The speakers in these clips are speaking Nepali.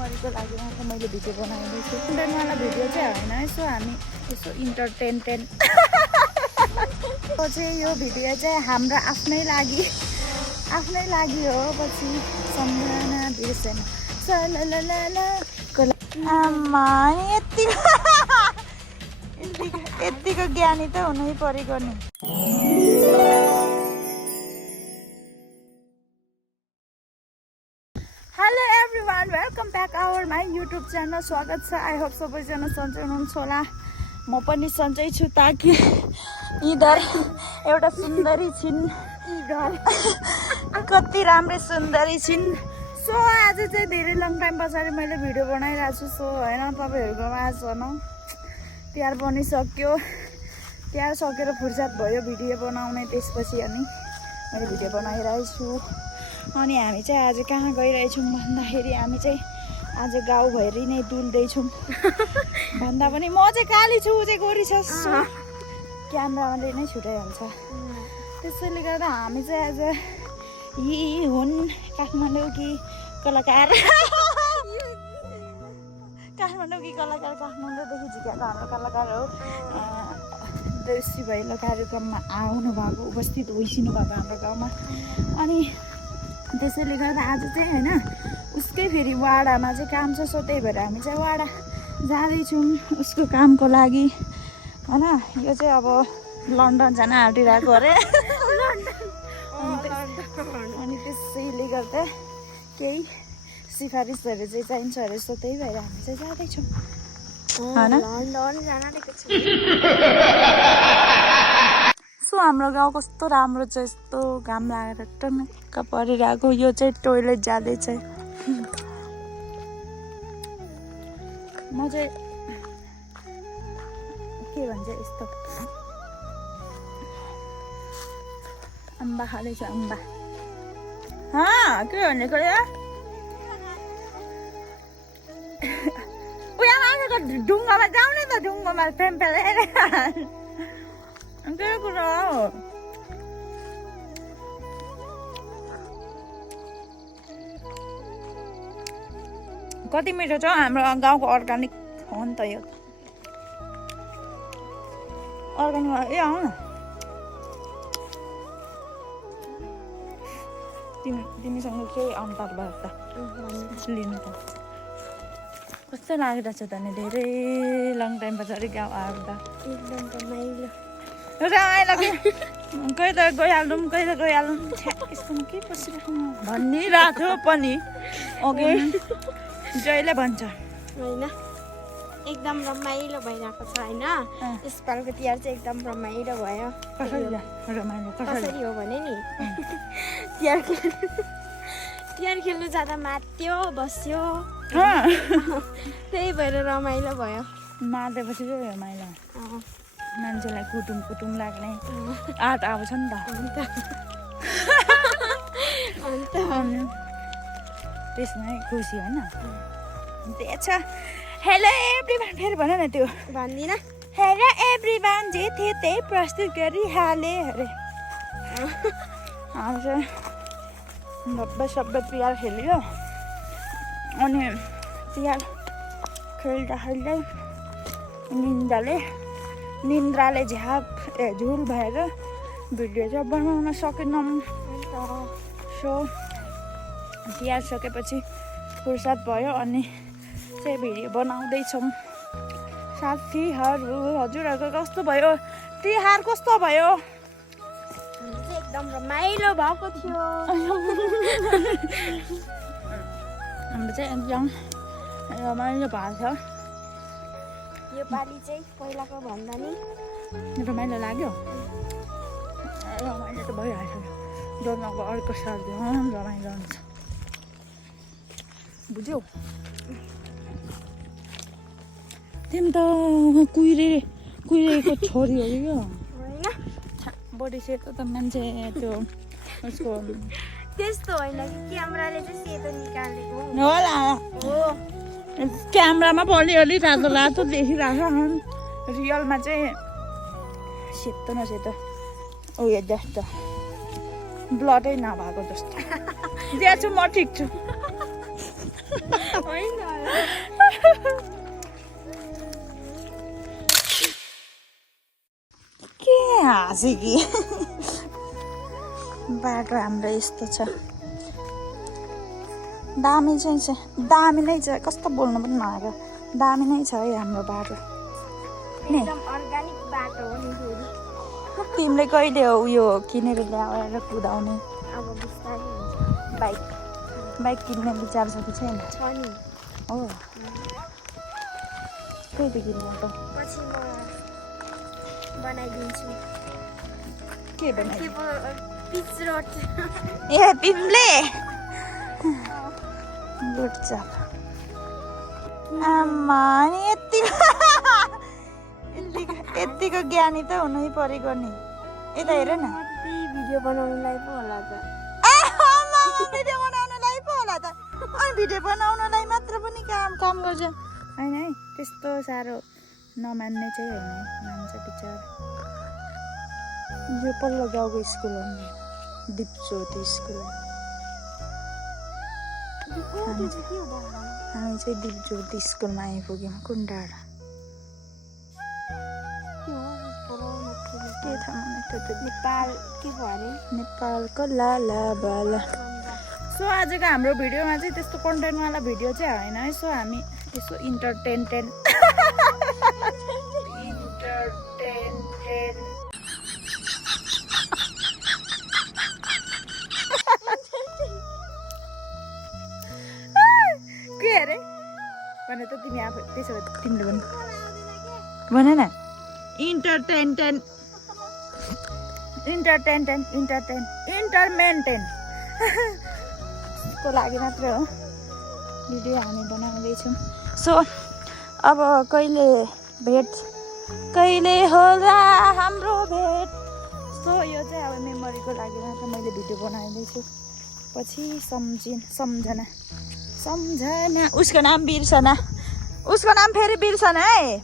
मेमोरीको लागि मात्र मैले भिडियो बनाउँदैछु। इन्टरटेनवाला भिडियो चाहिँ होइन, यसो हामी यसो इन्टरटेन चाहिँ यो भिडियो चाहिँ हाम्रो आफ्नै लागि हो। पछि सम्झना बिर्सेन आमा यतिको ज्ञानी त हुनै परेको नि। Hello everyone, welcome back our my YouTube channel. स्वागत छ। आई होप सबैजना सन्चै हुनुहुन्छ होला। म पनि सन्चै छु। ताकि इधर एउटा सुन्दरी छिन्, कति राम्रै सुन्दरी छिन्। सो आज चाहिँ धेरै लङ टाइम पछाडि मैले भिडियो बनाइरहेको छु। सो होइन, तपाईँहरूकोमा आज भनौँ तिहार बनिसक्यो। तिहार सकेर फुर्सद भयो भिडियो बनाउने। त्यसपछि अनि मैले भिडियो बनाइरहेको छु। अनि हामी चाहिँ आज कहाँ गइरहेछौँ भन्दाखेरि हामी चाहिँ आज गाउँभरि नै डुल्दैछौँ। भन्दा पनि म चाहिँ काली छु, ऊ चाहिँ गोरी छ। क्यामेराले नै छुट्याइहाल्छ। त्यसैले गर्दा हामी चाहिँ आज यी हुन् काठमाडौँकी कलाकार। काठमाडौँकी कलाकार, काठमाडौँदेखि झिकेको हाम्रो कलाकार हो। देउसी भैलो कार्यक्रममा आउनु भएको, उपस्थित भइसिनु भएको हाम्रो गाउँमा। अनि त्यसैले गर्दा आज चाहिँ होइन, उसकै फेरि वाडामा चाहिँ काम छ। सो त्यही भएर हामी चाहिँ वाडा जाँदैछौँ उसको कामको लागि होइन। यो चाहिँ अब लन्डन जान आँटिरहेको अरे। अनि त्यसैले गर्दा केही सिफारिसहरू चाहिँ चाहिन्छ अरे। सो त्यही भएर हामी चाहिँ जाँदैछौँ होइन। सो हाम्रो गाउँ कस्तो राम्रो छ, यस्तो घाम लागेर टनक्क परिरहेको। यो चाहिँ टोइलेट जाँदैछ। म चाहिँ के भन्छ यस्तो अम्बा खाँदैछु, अम्बा। के भनेको यार? उयो आएको ढुङ्गामा जाउने त, ढुङ्गामा टेम्पल के कुरा हो? कति मिठो छ हाम्रो गाउँको अर्ग्यानिक हो नि त यो। अर्ग्यानिक ए आऊ न, तिमीसँग केही अन्तर भयो त लिनु त। कस्तो लागिरहेछ त नि, धेरै लङ टाइम पछाडि गाउँ आउँदा। एकदम रमाइलो के कहीँ त गइहाल्छौँ, कहीँ त गइहाल्छौँ। यस्तोमा के बसिरहेको भनिरहेको थियो पनि। ओके, जहिले भन्छ होइन, एकदम रमाइलो भइरहेको छ होइन। यसपालिको तिहार चाहिँ एकदम रमाइलो भयो। कसरी हो भने नि, तिहार खेल्नु जाँदा मात्यो बस्यो, त्यही भएर रमाइलो भयो। मातेपछि चाहिँ रमाइलो, मान्छेलाई कुटुम लाग्ने आँट आउँछ नि त। त्यसमै खुसी होइन। त्यही छ। हेलो एभ्रिवान, फेरि भन न त्यो भन्दिनँ। हेलो एभ्रिवान, जे थिए त्यही प्रस्तुत गरिहाले अरे। हामी चाहिँ सबै तिहार खेल्यो। अनि तिहार खेल्दा निन्द्राले झुल भएर भिडियो चाहिँ बनाउन सकेनौँ। सो तिहार सकेपछि फुर्सद भयो अनि चाहिँ भिडियो बनाउँदैछौँ। साथीहरू, हजुरहरूको कस्तो भयो तिहार? कस्तो भयो? एकदम रमाइलो भएको थियो। हाम्रो चाहिँ एकदम रमाइलो भएको छ। यो पालि चाहिँ पहिलाको भन्दा नि रमाइलो लाग्यो। रमाइलो त भइहाल्छ। जन्मको अर्को साल रमाइलो हुन्छ, बुझ्यौ? तिमी त कुहिरेको छोरी हो कि क्या? बडी सेतो त मान्छे त्यो उसको त्यस्तो होइन कि क्यामेराले चाहिँ सेतो निकालेको होला। क्यामेरामा पनि रातो देखिरहेको छ। रियलमा चाहिँ सेतो न सेतो उयो जस्तो, ब्लडै नभएको जस्तो। त्यहाँ छु म, ठिक छु। होइन के हाँसे कि बाटो हाम्रो यस्तो छ दामी चाहिँ छ दामी नै छ कस्तो बोल्नु पनि नआएको दामी नै छ है हाम्रो बाटो नि एकदम अर्गानिक बाटो हो नि फेरि तिमीले कहिले हो उयो किनेर ल्याएर कुदाउने अब बिस्तारै हुन्छ बाइक किन्ने विचार छ कि छैन छ नि हो त्यही त किन्नु त पछि म बनाइदिन्छु के बनाइ पिच रोड ए तिमीले लुटचाप आमा नि यतिको ज्ञानी त हुनै परेको नि यता हेर न त्यही भिडियो बनाउनुलाई पो होला त भिडियो बनाउनलाई पो होला त अनि भिडियो बनाउनलाई मात्र पनि काम गर्छ होइन है त्यस्तो साह्रो नमान्ने चाहिँ होइन मान्छ विचार यो पल्लो गाउँको स्कुल हो नि दिपज्योति स्कुल हामी चाहिँ दिपज्योति स्कुलमा आइपुग्यौँ कुन डाँडा के थाहा मलाई त्यो त नेपाल के भयो अरे नेपालको लाला बाला सो आजको हाम्रो भिडियोमा चाहिँ त्यस्तो कन्टेन्टवाला भिडियो चाहिँ होइन है सो हामी यसो इन्टरटेन के अरे भने त तिमी आफू त्यसो भए तिमीले भन न इन्टरमेन्टेन को लागि मात्र हो भिडियो हामी बनाउँदैछौँ सो अब कहिले होला हाम्रो भेट सो यो चाहिँ अब मेमोरीको लागि मात्र मैले भिडियो बनाउँदैछु पछि सम्झना उसको नाम बिर्सना उसको नाम फेरि बिर्सना है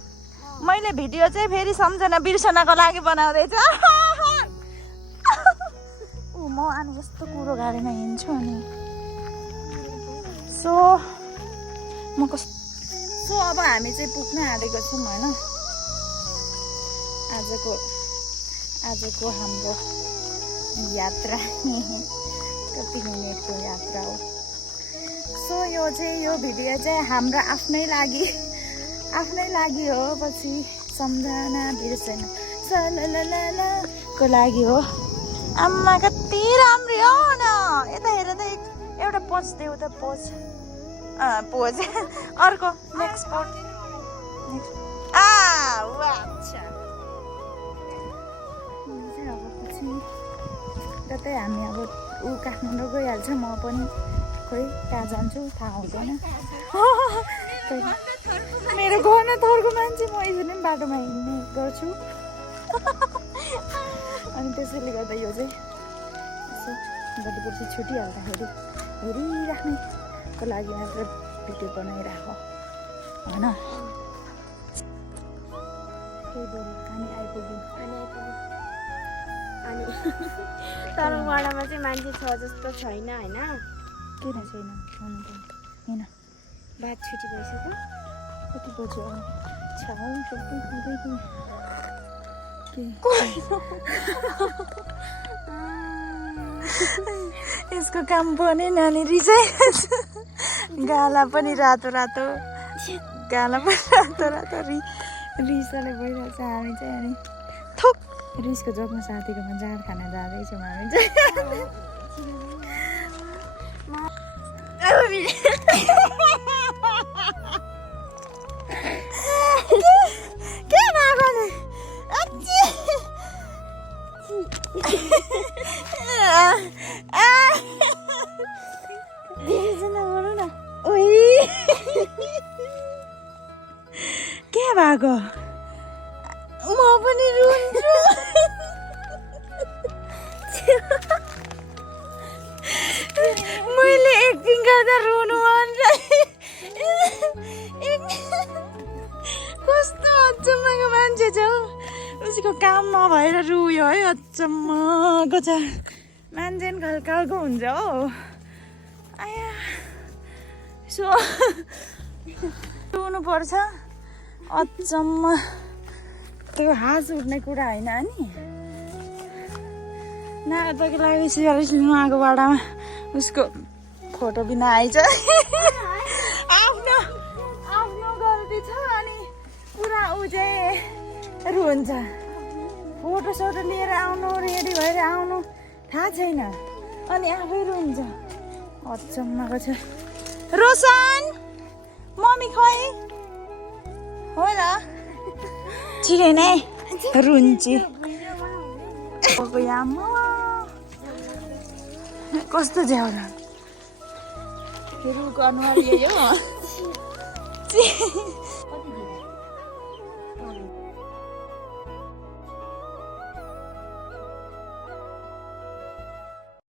मैले भिडियो चाहिँ फेरि सम्झना बिर्सनाको लागि बनाउँदैछु म अनि यस्तो कुरो गाडीमा हिँड्छु अनि सो अब हामी चाहिँ पुग्न आँटेको छौँ होइन आजको हाम्रो यात्रा कति मिनटको यात्रा हो सो यो भिडियो चाहिँ हाम्रो आफ्नै लागि हो पछि सम्झना बिर्सना को लागि हो आम्मा कति राम्रो हो न यता हेर त एउटा पोज देऊ त पोज अर्को नेक्स्ट पोज अच्छा अब पछि जतै हामी अब काठमाडौँ गइहाल्छ म पनि खोइ कहाँ जान्छु थाहा हुँदैन मेरो घरमा थरको मान्छे म यसरी पनि बाटोमा हिँड्ने गर्छु अनि त्यसैले गर्दा यो चाहिँ यसो भोलि पर्सि छुटिहाल्दाखेरि हेरिराख्नेको लागि मात्र भिडियो बनाइराख होइन केही बोल हामी आइपुग्यौँ अनि तर वडामा चाहिँ मान्छे छ जस्तो छैन होइन किन छैन हुनु त होइन बात छुट्टी भइसक्यो कति बज्यो छाउ सबै पुरै यसको काम पनि नानी रिसाइरहेको छ गाला पनि रातो रिसले भइरहेछ हामी चाहिँ अनि थोक रिसको जगमा साथीकोमा जाँड खान जाँदैछौँ हामी चाहिँ के भएको नि के भएको म पनि रुन्छु मैले एक्टिङ गर्दा रुनु मन कस्तो अचम्मको मान्छे छ उसको काम नभएर रुयो है अचम्मको छ मान्छे नि खालको हुन्छ हो आया सो रुनु पर्छ अचम्म त्यो हाँस उठ्ने कुरा होइन नि नाटकको लागि सिरियसली उहाँको बाटामा उसको फोटो बिन आइज आफ्नो आफ्नो गल्ती छ अनि पुरा ऊ चाहिँ रुन्छ फोटो सोटो लिएर आउनु रेडी भएर आउनु थाहा छैन अनि आफै रुन्छ अचम्मको छ रोशन मम्मी खोइ हो र ठिकै नै रुन्ची आमा कस्तो झ्याउला रुको अनुहार यो